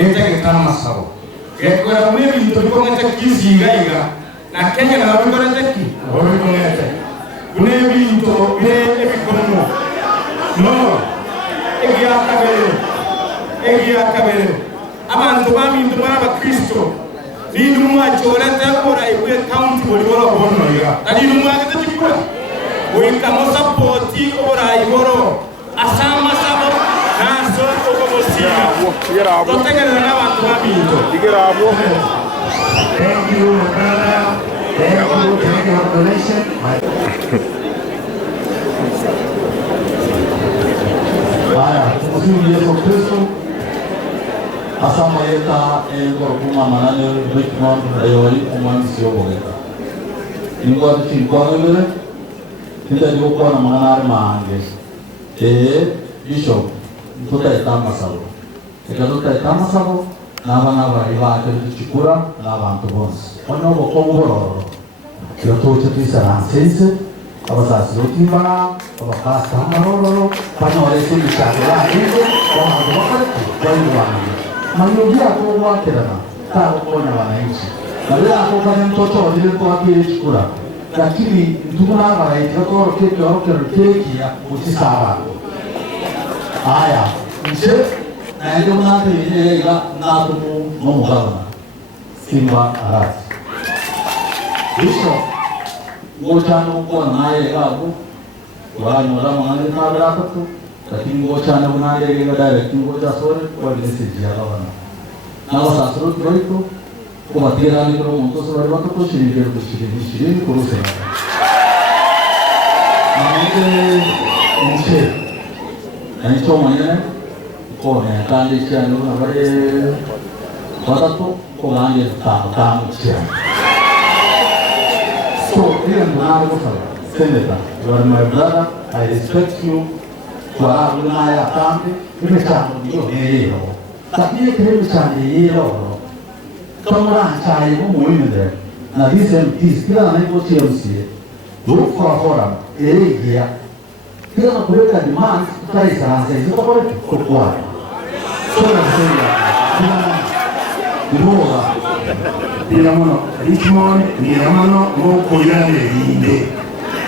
Ngete kama sawo. Kwa mimi ndio ngete kizinga iga. Na Kenya na wabiko ngete ki. Wabiko ngete. Kunebi ndio ebi kono. No. Egi akabere. Abantu bami ndio baba Kristo. Ni numwa chorete ora iwe county boli bolo bono iga. Tadi numwa ngete chikura. Oi kamo support ora iboro. Asama sabo. Na so ko mosia. Thank you, brother. Thank you for donation. Haya, tumsifu Yesu Kristo. Asama yeta ngorokuma manane Richmond ayori kumwanisi yobogeta. Ningwa tikwangele tinda yokwa na manare maange. Bishop tutaitama sawo. Tutaitama sawo naba ibake chikura n'abantu bose. Ono bokoboro. Yo toche twisaransense abasasi otimba abakasta amaroro panore tulishagira hizo abantu bakare kwani manyogia kwa waterana tao kona wananchi na bila kwa mtoto ndio kwa kile chikura lakini tuna baraita kwa keki ya usisaba haya nje na ndio mnaenda na kumugana simba arati Bishop ngochano kwa naye gabu wanyora mwana kabla hapo lakini ngochano unaye ile direct ngoja sore kwa message ya bana na wasasro troiko kwa tira ni kwa mtu sore watu kwa shirini kuruse na nje na hicho mwenyewe kwa kandi chano na wale watu kwa ngani tamu So, Senator, you are my brother. I respect you. Kwa unaya kambi, nimechano ndio yeye. Tapi kile chani yeye. Kama chai muhimu ndio. Na this MPs kila anapotia msie. Look for a forum. Eregia. Kila nakuleta demand tutaisa anza hizo kwa kwa. So nasema Nimoga Dinamano Richmond Dinamano Moko Yale Inde